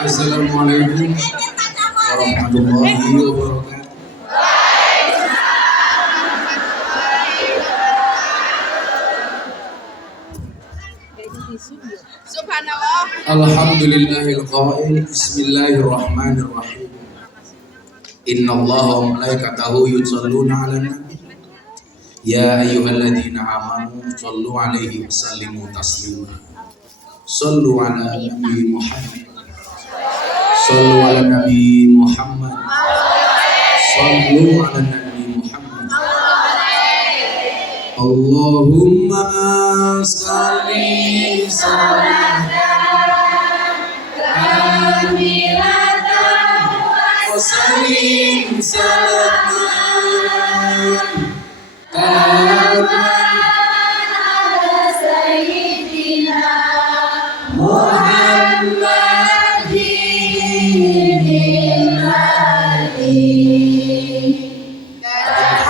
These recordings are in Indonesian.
Assalamualaikum warahmatullahi wabarakatuh. Subhanallah. Alhamdulillahil qail. Bismillahirrahmanirrahim. Innallaha wa malaikatahu yusholluna 'alan nabi. Ya ayyuhalladzina amanu shollu 'alaihi wa sallimu taslima. Shollu 'ala nabi Muhammad. Shollu 'ala nabi Muhammad. Shollu 'ala nabi Muhammad. Allahumma sholli salatan kamilatan wa sallim salaman tamman ala sayyidina Muhammadin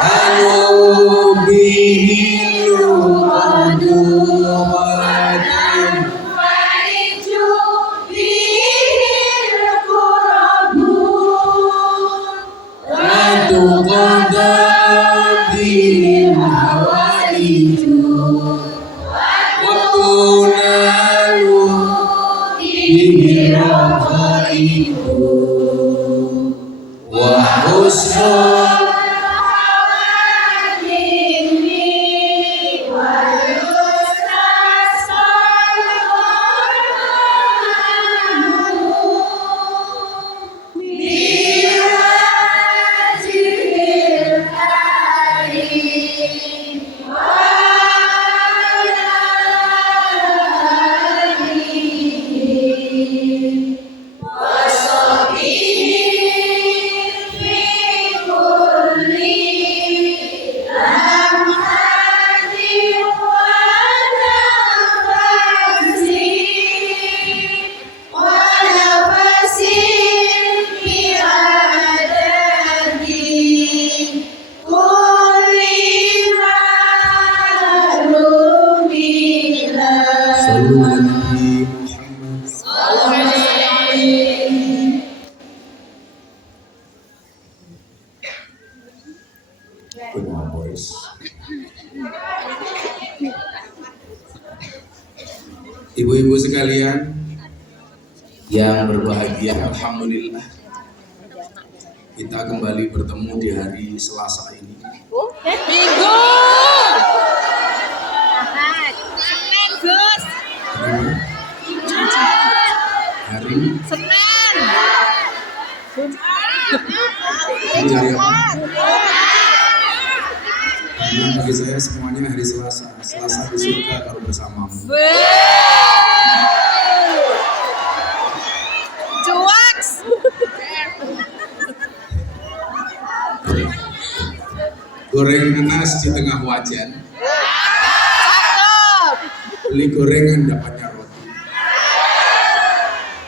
Halo bihil qadumatan Fariju bihil qurabun Watu qadam bihil hawaiju Watu nalu bihil raqaibu Wa husnul Ibu-ibu sekalian yang berbahagia, alhamdulillah kita kembali bertemu di hari Selasa ini. Minggu. Senin, Gus. Hari Senin. ini hari apa? Dan bagi saya semuanya hari Selasa. Selasa di surga kalau bersamamu. Cuaks. Goreng nanas di tengah wajan. Cakep. Beli gorengan dapatnya roti.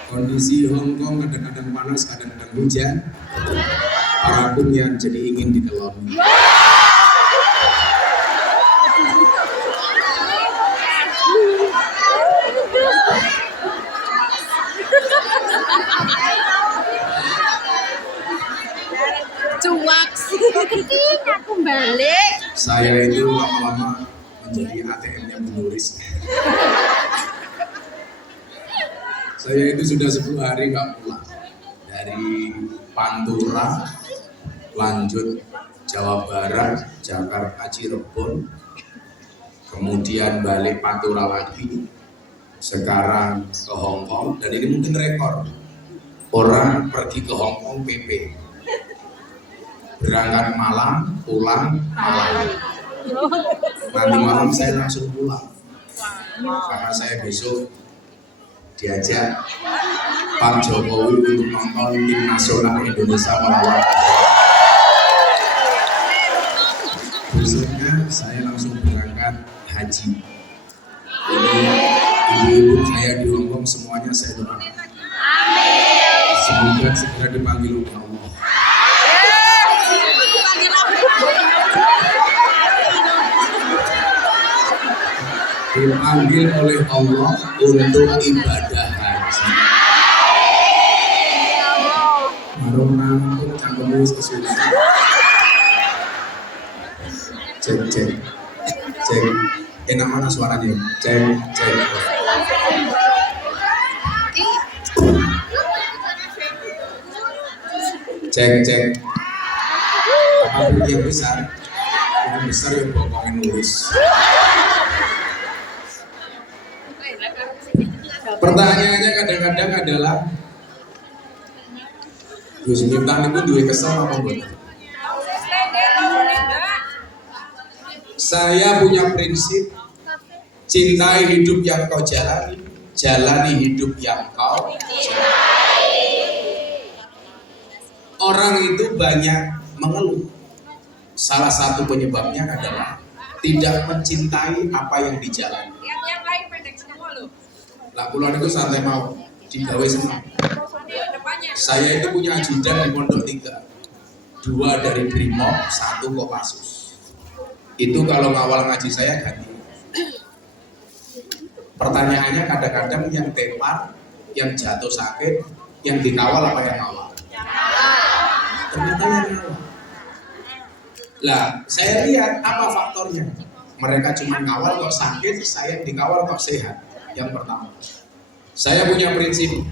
Kondisi Hongkong kadang-kadang panas, kadang-kadang hujan. Para punyan jadi ingin diteloni. Cuaks. Aku balik. Saya itu lama-lama menjadi ATM-nya menulis. Saya itu sudah 10 hari nggak pulang dari Pantura, lanjut Jawa Barat, Jakarta, Cirebon, kemudian balik Pantura lagi, sekarang ke Hongkong, dan ini mungkin rekor orang pergi ke Hongkong PP. Berangkat malam, pulang malam. Nanti malam saya langsung pulang karena saya besok diajak Pak Jokowi untuk nonton tim nasional Indonesia melawan. Besoknya saya langsung berangkat haji. Ini ibu-ibu saya di Hongkong semuanya saya doakan. Semoga segera dipanggil oleh Allah. dipanggil oleh Allah untuk ibadah haji. Baru nangkut cangkemmu kesusu. Cek. Enak mana suaranya? Cek. Cek. Apa yang besar? Yang besar yang bokongin nulis. Pertanyaannya kadang-kadang adalah Gus Miftah itu duwe kesel apa enggak? Saya punya prinsip cintai hidup yang kau jalani hidup yang kau jalani. Orang itu banyak mengeluh. Salah satu penyebabnya adalah tidak mencintai apa yang dijalani. Lah kula niku santai mau digawe seneng. Saya itu punya ajudan di Pondok 3. 2 dari Brimob, 1 Kopassus. Itu kalau ngawal ngaji saya ganti. Pertanyaannya kadang-kadang yang tepar, yang jatuh sakit, yang dikawal apa yang ngawal? Ternyata yang ngawal. Lah, saya lihat apa faktornya. Mereka cuma ngawal kok sakit, saya yang dikawal kok sehat. Yang pertama, saya punya prinsip,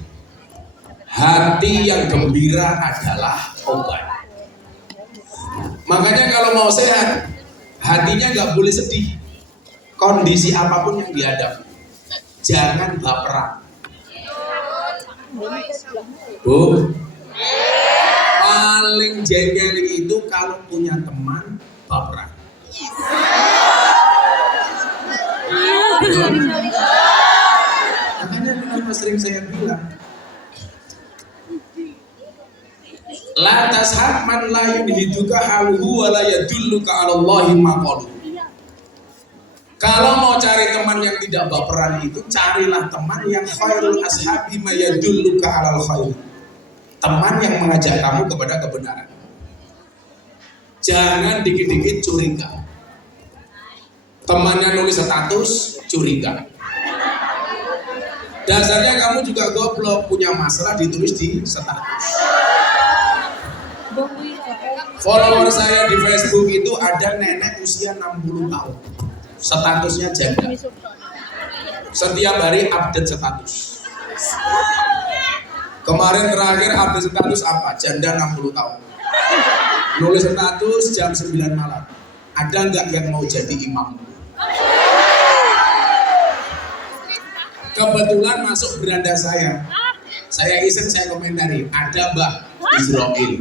hati yang gembira adalah obat. Makanya kalau mau sehat, hatinya nggak boleh sedih. Kondisi apapun yang dihadapi, jangan baperan. Bu, paling jengkel itu kalau punya teman baperan. Makanya kenapa sering saya bilang, la tashab man la yudhiduka haluhu wa la yadulluka 'ala Allahi maqalu. Kalau mau cari teman yang tidak baperan itu, carilah teman yang khairul ashabi ma yadulluka 'alal khair. Teman yang mengajak kamu kepada kebenaran. Jangan dikit-dikit curiga. Temannya nulis status, curiga. Dasarnya kamu juga goblok, punya masalah ditulis di status. Follower saya di Facebook itu ada nenek usia 60 tahun. Statusnya janda. Setiap hari update status. Kemarin terakhir update status apa? Janda 60 tahun. Nulis status jam 9 malam. Ada nggak yang mau jadi imam? Kebetulan masuk beranda saya. Saya iseng, saya komentari, ada Mbah Israel.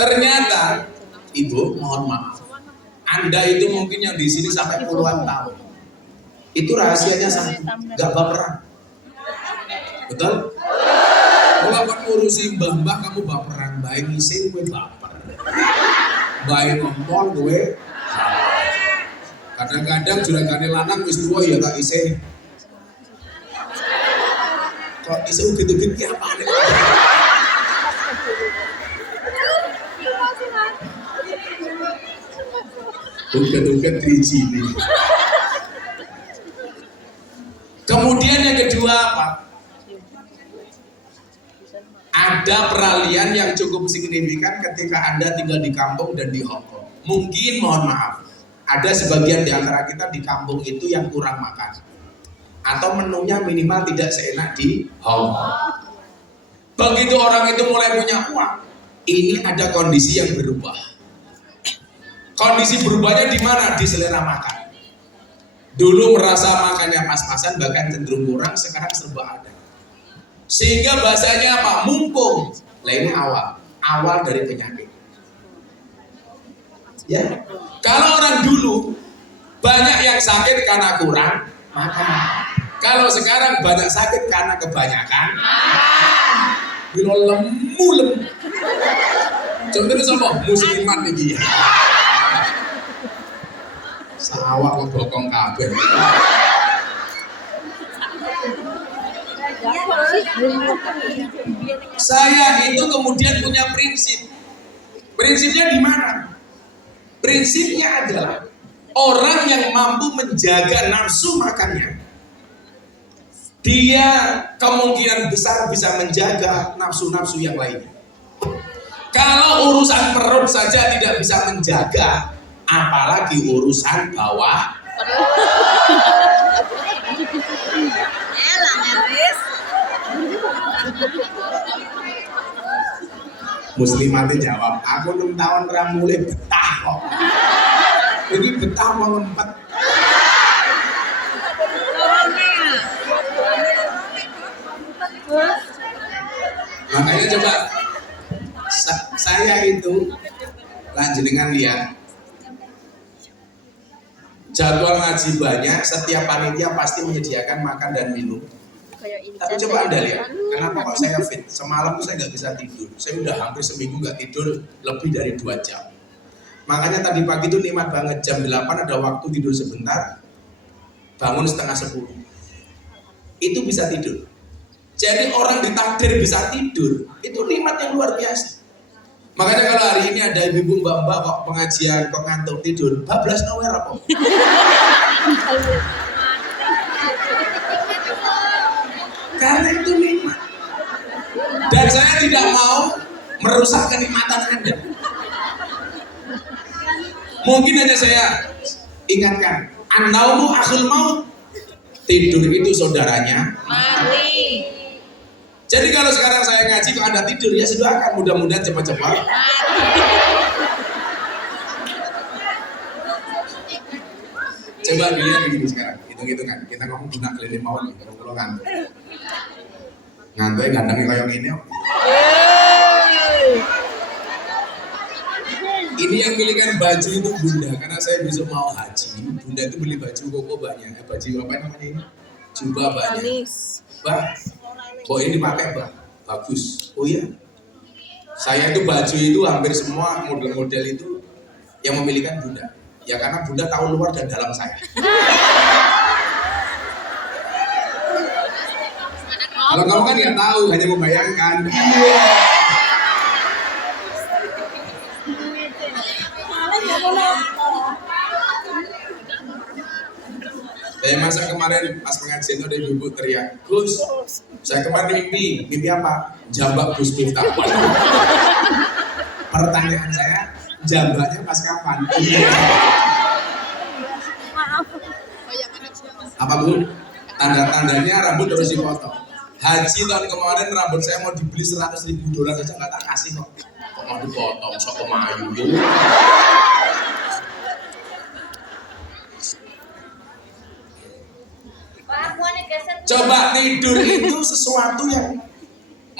Ternyata, Ibu, mohon maaf, Anda itu mungkin yang di sini sampai puluhan tahun. Itu rahasianya satu, nggak baperan. Betul? Kalau kamu ngurusi mbah-mbah kamu baperan, baik ngising gue baper, baik ngomong gue. Kadang-kadang juragane lanang wis tuwa ya tak isih. Kok isih gitu-gitu apa nih? Bukan 3G nih. Kemudian yang kedua apa? Ada peralihan yang cukup signifikan ketika Anda tinggal di kampung dan di Hong Kong. Mungkin mohon maaf, ada sebagian di antara kita di kampung itu yang kurang makan. Atau menunya minimal tidak seenak di Hong Kong. Begitu orang itu mulai punya uang, ini ada kondisi yang berubah. Kondisi berubahnya di mana? Di selera makan. Dulu merasa makannya pas-pasan, bahkan cenderung kurang, sekarang serba ada. Sehingga bahasanya apa? Mumpung. Nah ini awal dari penyakit. Ya. Kalau orang dulu banyak yang sakit karena kurang makan. Kalau sekarang banyak sakit karena kebanyakan bilo lemu. Contohnya sama musliman nih. Sawak kok bokong kabeh. Saya itu kemudian punya prinsip. Prinsipnya di mana? Prinsipnya adalah orang yang mampu menjaga nafsu makannya, dia kemungkinan besar bisa menjaga nafsu-nafsu yang lainnya. Kalau urusan perut saja tidak bisa menjaga, apalagi urusan bawah. Elah nyaris. Muslimatnya jawab, aku 6 tahun ramule betah kok. Ini betah mau ngempet. Makanya coba saya itu lanjutkan lihat jadwal ngaji banyak, setiap panitia pasti menyediakan makan dan minum. Tapi coba Anda lihat, kenapa kok saya fit? Semalam tuh saya nggak bisa tidur. Saya udah hampir seminggu nggak tidur lebih dari 2 jam. Makanya tadi pagi itu nikmat banget, jam 8 ada waktu tidur sebentar, bangun setengah 10. Itu bisa tidur. Jadi orang ditakdir bisa tidur, itu nikmat yang luar biasa. Makanya kalau hari ini ada ibu mbak-mbak kok pengajian kok ngantuk tidur, bablas nowhere apa? Karena itu nikmat. Dan saya tidak mau merusak kenikmatan Anda. Mungkin hanya saya ingatkan, an-naumu akhul maut. Tidur itu saudaranya Mati. Jadi kalau sekarang saya ngaji kok Anda tidur, ya sudah akan mudah-mudahan cepat-cepat. Coba dilihat begini sekarang, hitung-hitungan. Kita ngomong guna keliling mawon, kalau ngantuk. Ngantuknya gandengnya kayak gini. Ini yang milikan baju itu Bunda, karena saya besok mau haji. Bunda itu beli baju koko banyak. Baju apa namanya ini? Jubah banyak. Bah, kok ini dipakai bah? Bagus. Oh iya. Saya itu baju itu hampir semua model-model itu yang memilikan Bunda. Ya karena Bunda tahu luar dan dalam saya. Kalau kamu kan nggak tahu, hanya membayangkan. Saya masa kemarin pas pengajian itu ada ibu teriak, Gus, saya kemarin mimpi apa? Jambak Gus Miftah. Pertanyaan saya, jambaknya pas kapan? Apa Bu? Tanda-tandanya rambut terus dipotong. Haji tahun kemarin rambut saya mau dibeli $100.000 saja nggak tak kasih kok. Kok mau dipotong, sok kemayu. Coba tidur itu sesuatu yang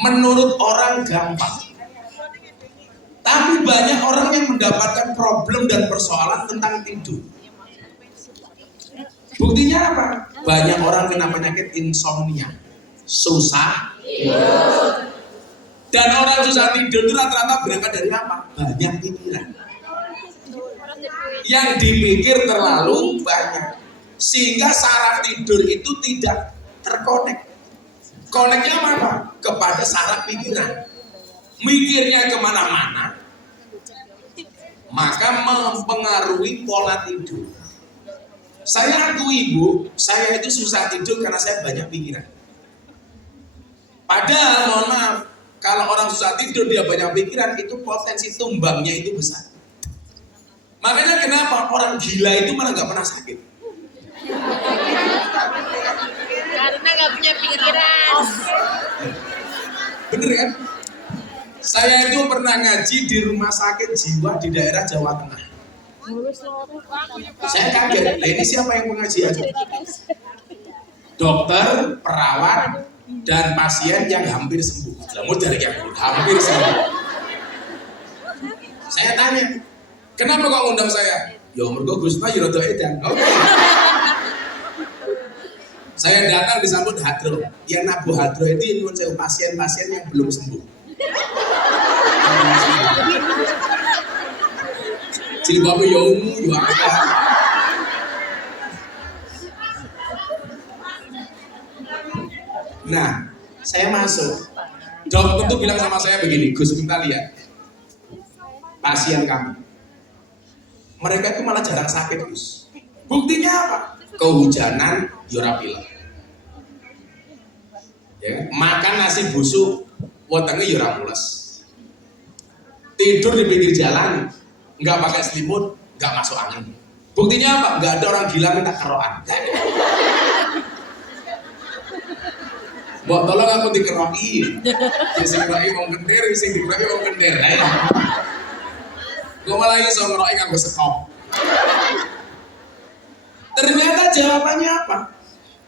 menurut orang gampang. Tapi banyak orang yang mendapatkan problem dan persoalan tentang tidur. Buktinya apa? Banyak orang kena penyakit insomnia, susah tidur. Dan orang susah tidur itu rata-rata berangkat dari apa? Banyak pikiran. Yang dipikir terlalu banyak. Sehingga saraf tidur itu tidak terkonek. Koneknya apa? Kepada saraf pikiran. Mikirnya kemana-mana, maka mempengaruhi pola tidur. Saya akui Bu, saya itu susah tidur karena saya banyak pikiran. Padahal mohon maaf, kalau orang susah tidur dia banyak pikiran, itu potensi tumbangnya itu besar. Makanya kenapa orang gila itu malah nggak pernah sakit? Karena nggak punya pikiran. Bener kan? Saya itu pernah ngaji di rumah sakit jiwa di daerah Jawa Tengah. Saya kaget, lah ini siapa yang pengajian? Dokter, perawat, dan pasien yang hampir sembuh. Namun dari yang hampir sembuh. Saya tanya, kenapa kok undang saya? Ya mergo Gus Pak rada edan. Saya datang disambut hadro. Yang nabuh hadro itu nyuwun sewu pasien-pasien yang belum sembuh. Jilbabnya ya ungu, ya apa. Nah, Saya masuk. Dokter tuh bilang sama saya begini, Gus kita lihat pasien kami. Mereka itu malah jarang sakit, Gus. Buktinya apa? Kehujanan, yora pilek. Ya, makan nasi busuk, wetenge yora mules. Tidur di pinggir jalan, nggak pakai selimut, nggak masuk angin. Buktinya apa? Nggak ada orang gila minta kerokan. Mbok tolong aku dikeroki. Sing keroki wong kentir, sing dikeroki wong kentir. Gue malah iso ngeroki nganggo sekop. Ternyata jawabannya apa?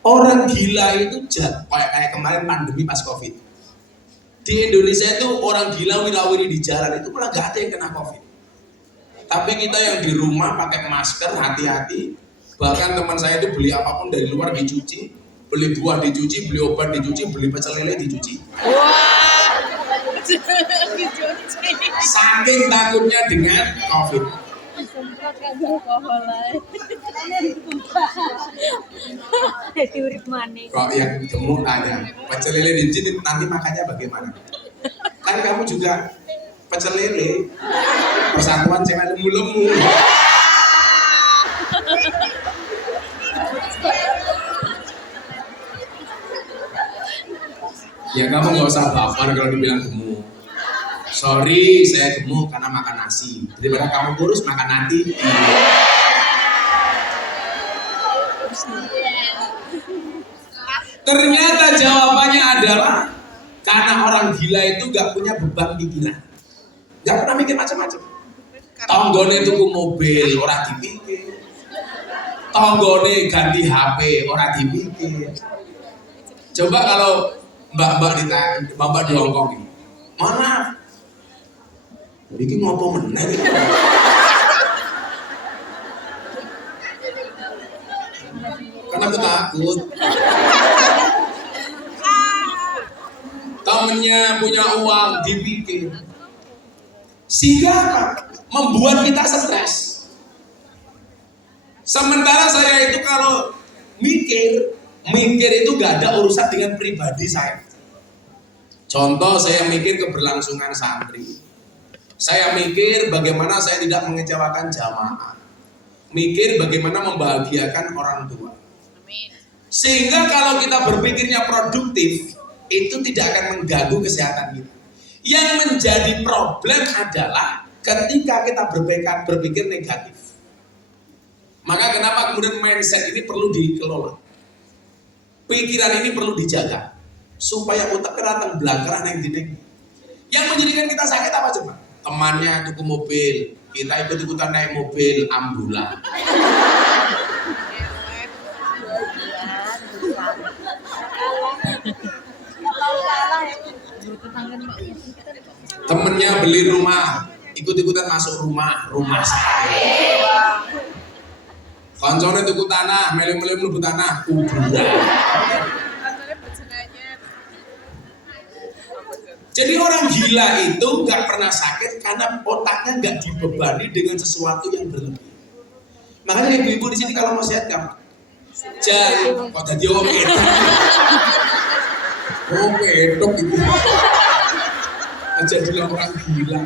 Orang gila itu kayak kemarin pandemi pas Covid. Di Indonesia itu orang gila wirawiri di jalan itu malah gak ada yang kena Covid. Tapi kita yang di rumah pakai masker, hati-hati. Bahkan teman saya itu beli apapun dari luar dicuci, beli buah dicuci, beli obat dicuci, beli pecel lele dicuci. Wah. Saking takutnya dengan Covid. Kok yang gemuk tanya, pecel lele dicuci nanti makannya bagaimana? Kan kamu juga pecel lele, persatuan cewek lemu-lemu. Ya kamu nggak usah baper kalau dibilang gemuk. Sorry, saya gemuk karena makan nasi. Daripada kamu kurus makan nanti. Ternyata jawabannya adalah karena orang gila itu nggak punya beban pikiran, nggak pernah mikir macam-macam. Tonggone tuku mobil, orang dipikir. Tonggone ganti HP, orang dipikir. Coba kalau mbak-mbak di Hongkong ini, mana? Ini ngopo meneng ini? Karena aku takut. Temennya punya uang dipikir. Sehingga apa? Membuat kita stres. Sementara saya itu kalau mikir itu gak ada urusan dengan pribadi saya. Contoh saya mikir keberlangsungan santri. Saya mikir bagaimana saya tidak mengecewakan jamaah. Mikir bagaimana membahagiakan orang tua. Sehingga kalau kita berpikirnya produktif, itu tidak akan mengganggu kesehatan kita. Yang menjadi problem adalah ketika kita berpikir negatif. Maka kenapa kemudian mindset ini perlu dikelola. Pikiran ini perlu dijaga supaya otak keratang belakang yang gini. Yang menjadikan kita sakit apa coba? Temannya tuku mobil, kita ikut-ikutan naik mobil ambulan. Temennya beli rumah, ikut-ikutan masuk rumah sakit. Koncone tuku tanah, melu-melu mlebu tanah, kuburan. Jadi orang gila itu nggak pernah sakit karena otaknya nggak dibebani dengan sesuatu yang berlebih. Makanya ibu-ibu di sini kalau mau sehat gampang. Jangan kok jadi orang pedok itu. Jadilah orang gila.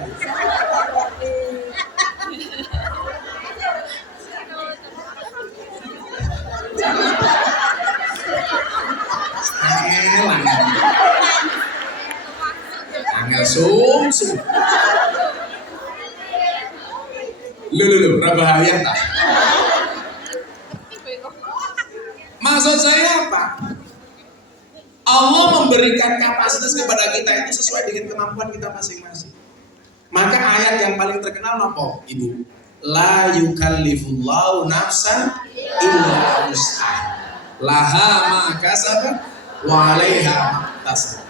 Angel sum. Lu, berbahaya tak? Maksud saya apa? Allah memberikan kapasitas kepada kita itu sesuai dengan kemampuan kita masing-masing. Maka ayat yang paling terkenal apa, Ibu? La yukallifullahu nafsan illa wus'aha. Laha ma kasabat wa 'alaiha ma iktasabat.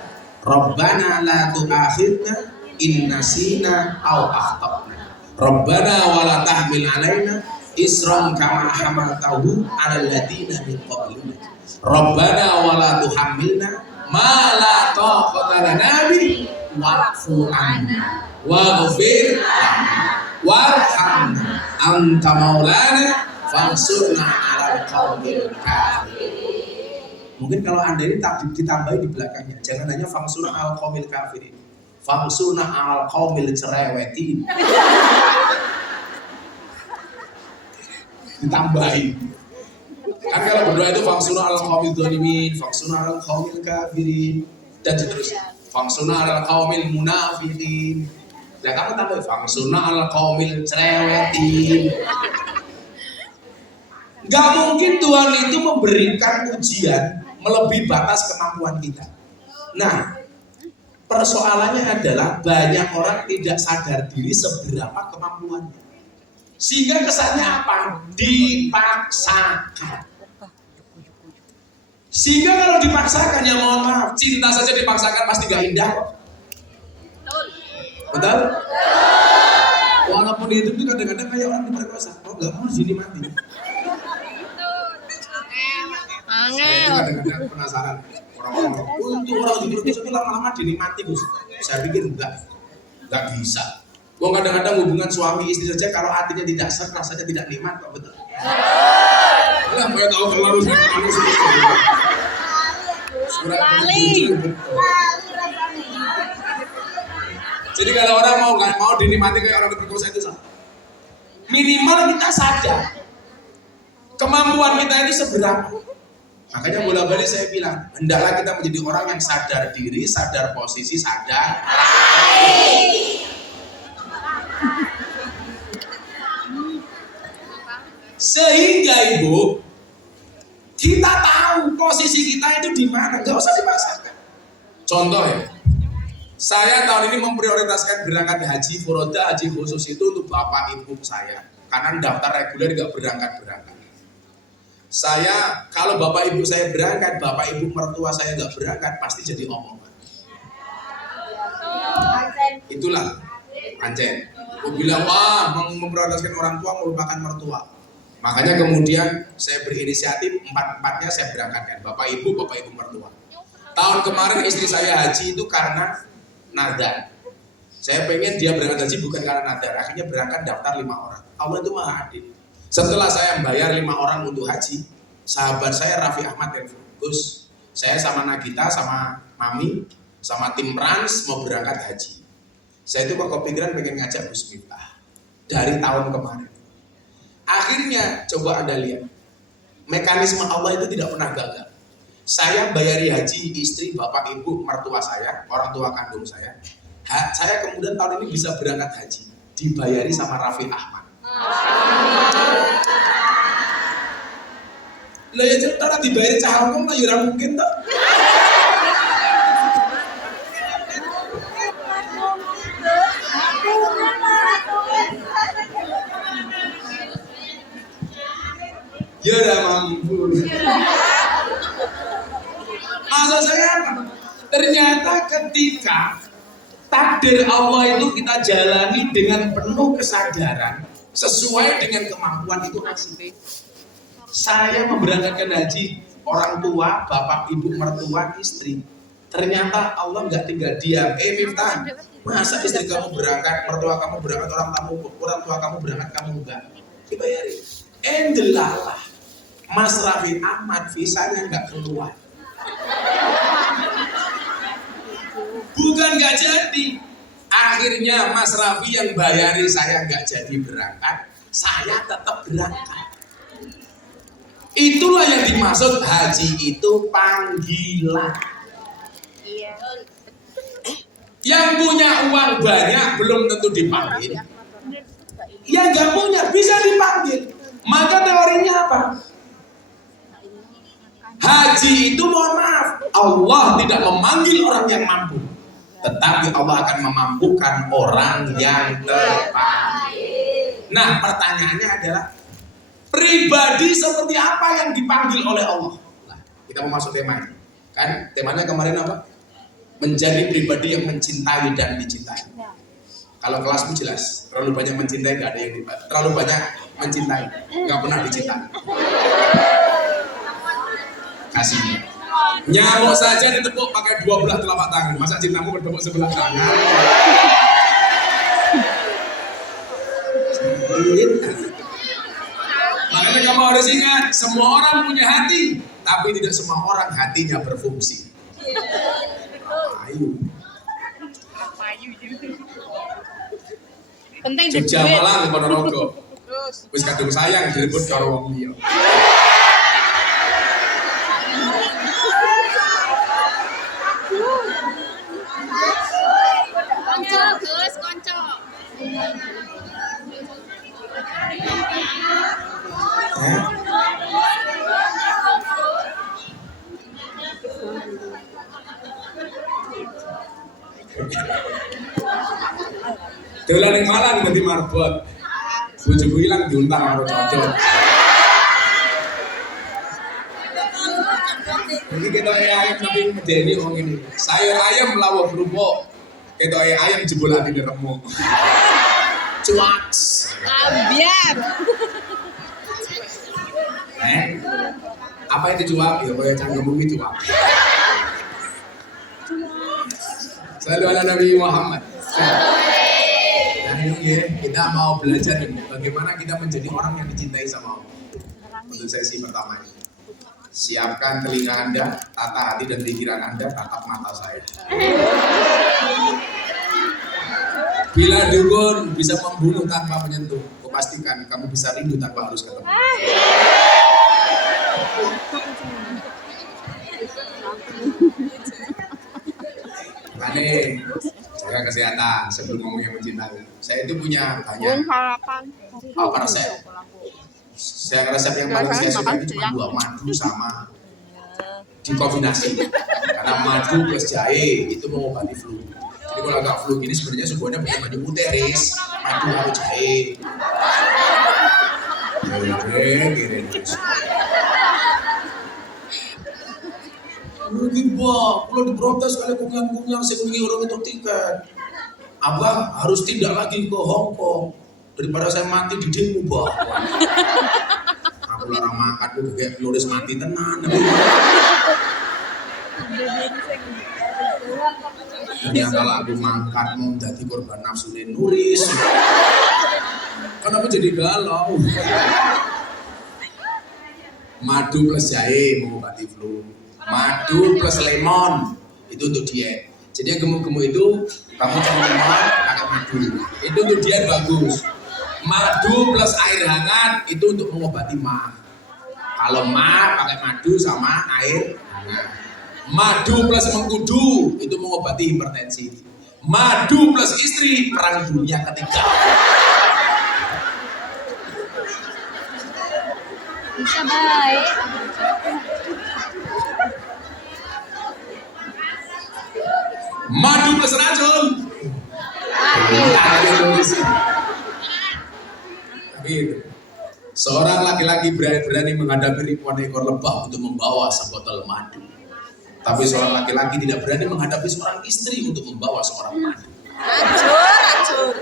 Rabbana la tu'akhidna in nasina aw akhtana. Rabbana wa la tahmil 'alaina isran kama hamaltahu 'alal ladina min qablina. Rabbana wa la tuhammilna ma la taqata lana bihi wa'fu 'anna waghfir lana warhamna anta maulana fansurna 'alal qaumil kafirin. Mungkin kalau Anda ini ditambahi di belakangnya, jangan hanya fangsuna al qaumil kafirin. Fangsuna al qaumil cerewetin. Ditambahi. Kan kalau berdoa itu fangsuna al qaumil dzalimin, fangsuna al qaumil kafirin dan seterusnya. Fangsuna al qaumil munafiqin. Nah, kamu tambah fangsuna al qaumil cerewetin. Gak mungkin Tuhan itu memberikan ujian melebihi batas kemampuan kita. Nah, persoalannya adalah banyak orang tidak sadar diri seberapa kemampuannya. Sehingga kesannya apa? Dipaksakan. Sehingga kalau dipaksakan, ya mohon maaf, cinta saja dipaksakan pasti gak indah. Betul? Walaupun itu kadang-kadang kayak orang diperkosa. Oh gak mau sini mati. Saya itu kadang-kadang penasaran. Orang-orang untuk orang diperkosa itu lama-lama dinikmati, Gus. Saya pikir enggak bisa. Wong kadang-kadang hubungan suami istri saja kalau hatinya tidak ser, rasanya tidak nikmat kok, betul. Lah, saya tahu kalau saya manusia. Jadi kalau orang mau dinikmati kayak orang diperkosa itu salah. Minimal kita sadar kemampuan kita itu seberapa. Makanya bola-balik saya bilang, hendaklah kita menjadi orang yang sadar diri, sadar posisi, sadar sehingga Ibu kita tahu posisi kita itu di mana, nggak usah dipaksakan. Contoh ya, saya tahun ini memprioritaskan berangkat haji furoda, haji khusus itu untuk bapak ibu saya, karena daftar reguler nggak berangkat. Saya kalau bapak ibu saya berangkat, bapak ibu mertua saya nggak berangkat, pasti jadi omongan. Itulah Ancen. Aku bilang wah memprioritaskan orang tua melupakan mertua. Makanya kemudian saya berinisiatif empat-empatnya saya berangkatkan, bapak ibu mertua. Tahun kemarin istri saya haji itu karena nadar. Saya pengen dia berangkat haji bukan karena nadar, akhirnya berangkat daftar 5 orang. Allah itu maha adil. Setelah saya bayar 5 orang untuk haji, sahabat saya Raffi Ahmad yang Gus, saya sama Nagita, sama Mami, sama tim Rans mau berangkat haji. Saya itu kok kepikiran pengen ngajak Gus Miftah dari tahun kemarin. Akhirnya coba Anda lihat, mekanisme Allah itu tidak pernah gagal. Saya bayari haji istri, bapak, ibu, mertua saya, orang tua kandung saya. Saya kemudian tahun ini bisa berangkat haji, dibayari sama Raffi Ahmad. Lah ya cerita dibayari cah hukum lah ya mungkin toh. Ya udah mampu. Maksud saya apa? Ternyata ketika takdir Allah itu kita jalani dengan penuh kesadaran sesuai dengan kemampuan itu asli. Saya memberangkatkan haji orang tua, bapak, ibu, mertua, istri. Ternyata Allah nggak tinggal diam. Miftah, masa istri kamu berangkat, mertua kamu berangkat, orang tua kamu berangkat, kamu enggak? Dibayari. Delalah. Mas Raffi Ahmad visanya nggak keluar. Bukan nggak jadi. Akhirnya Mas Raffi yang bayari saya nggak jadi berangkat, saya tetap berangkat. Itulah yang dimaksud haji itu panggilan. Yang punya uang banyak belum tentu dipanggil. Yang nggak punya bisa dipanggil. Maka teorinya apa? Haji itu mohon maaf, Allah tidak memanggil orang yang mampu, tetapi Allah akan memampukan orang yang terpanggil. Nah, pertanyaannya adalah pribadi seperti apa yang dipanggil oleh Allah? Nah, kita mau masuk tema ini. Kan temanya kemarin apa? Menjadi pribadi yang mencintai dan dicintai. Kalau kelasmu jelas, terlalu banyak mencintai gak ada yang dicintai. Terlalu banyak mencintai, gak pernah dicintai. Kasih. Nyamuk saja ditepuk pakai 2 belah telapak tangan. Masa cintamu bertepuk sebelah tangan? Makanya kamu harus ingat, semua orang punya hati, Tapi tidak semua orang hatinya berfungsi. Ayo. Penting Jogja duit. Malang Ponorogo. Wis kadung sayang direbut karo wong liya. Konco, Gus, konco. Dolan ning Malang dadi marbot. Bojoku ilang diuntang karo cocok. Ini kita ayam tapi medeni wong ini. Sayur ayam lawuh kerupuk. Kita ayam jebol atine remuk. Cuaks. Ambiar. Apa yang dicuak? Ya kaya cangkemmu iki cuak. Selalu ala Nabi Muhammad. Nah ini ya, kita mau belajar ini bagaimana kita menjadi orang yang dicintai sama Allah. Untuk sesi pertama ini. Siapkan telinga Anda, tata hati dan pikiran Anda, tatap mata saya. Bila dukun bisa membunuh tanpa menyentuh, kupastikan kamu bisa rindu tanpa harus ketemu. Aneh, jaga kesehatan sebelum ngomong yang mencintai. Saya itu punya banyak resep. Saya resep yang paling saya suka itu cuma 2, madu sama dikombinasi. Karena madu plus jahe itu mengobati flu. Jadi kalau agak flu gini sebenarnya semuanya punya madu putih, Riz. Madu atau jahe. Mungkin Pak, kalau diprotes kali kungyang-kungyang sekunyi orang itu tiket. Abah harus tindak lagi ke Hong Kong daripada saya mati di demo, Pak. Aku larang makan tuh kayak nulis mati tenan. Ternyata kalau aku makan mau jadi korban nafsu nulis. Kenapa jadi galau? Madu plus jahe mengobati flu. Madu plus lemon itu untuk diet. Jadi yang gemuk-gemuk itu kamu coba lemon pakai madu. Itu untuk diet bagus. Madu plus air hangat itu untuk mengobati mah. Kalau mah pakai madu sama air hangat. Madu plus mengkudu itu mengobati hipertensi. Madu plus istri perang dunia ketiga. Bisa baik. Madu plus racun. Gitu. Seorang laki-laki berani menghadapi ribuan ekor lebah untuk membawa sebotol madu. Tapi seorang laki-laki tidak berani menghadapi seorang istri untuk membawa seorang madu. Racun.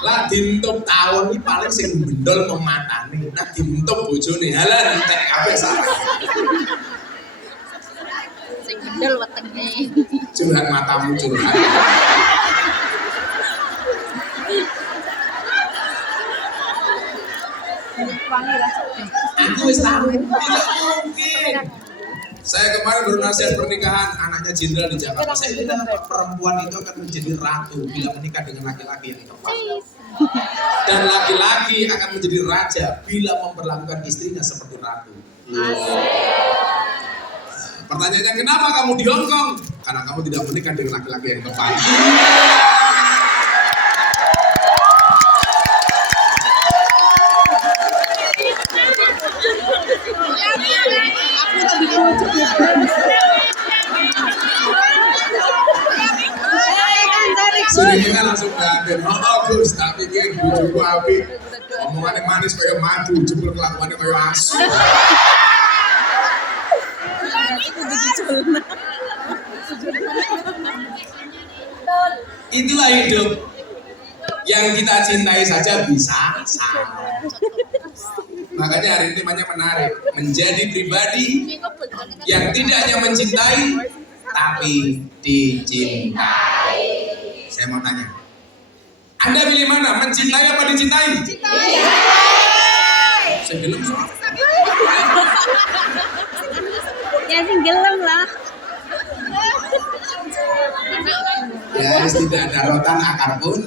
Lah dintup tahun ini paling sing bendol mematani. Nah dintup bojone halan entek kabeh salah. Sing gendel wetenge. Curhat matamu curhat. Wangi rasanya. Aku wis tahu. Tidak mungkin. Saya kemarin bernasihat pernikahan anaknya jenderal di Jakarta. Saya bilang perempuan itu akan menjadi ratu bila menikah dengan laki-laki yang tepat. Dan laki-laki akan menjadi raja bila memperlakukan istrinya seperti ratu. Wow. Pertanyaannya, kenapa kamu di Hong Kong? Karena kamu tidak menikah dengan laki-laki yang tepat. Seringnya langsung ganti, oh Gus, tak pikir bujuku api. Omongannya manis kayak madu, jebul kelakuannya kayak asu. Itulah hidup. Yang kita cintai saja bisa salah. Makanya hari ini temanya menarik. Menjadi pribadi yang tidak hanya mencintai, tapi dicintai. Saya mau tanya, Anda pilih mana? Mencintai apa dicintai? Dicintai. Saya belum soal. Ya sing gelem lah. Ya, tidak ada rotan akar pun.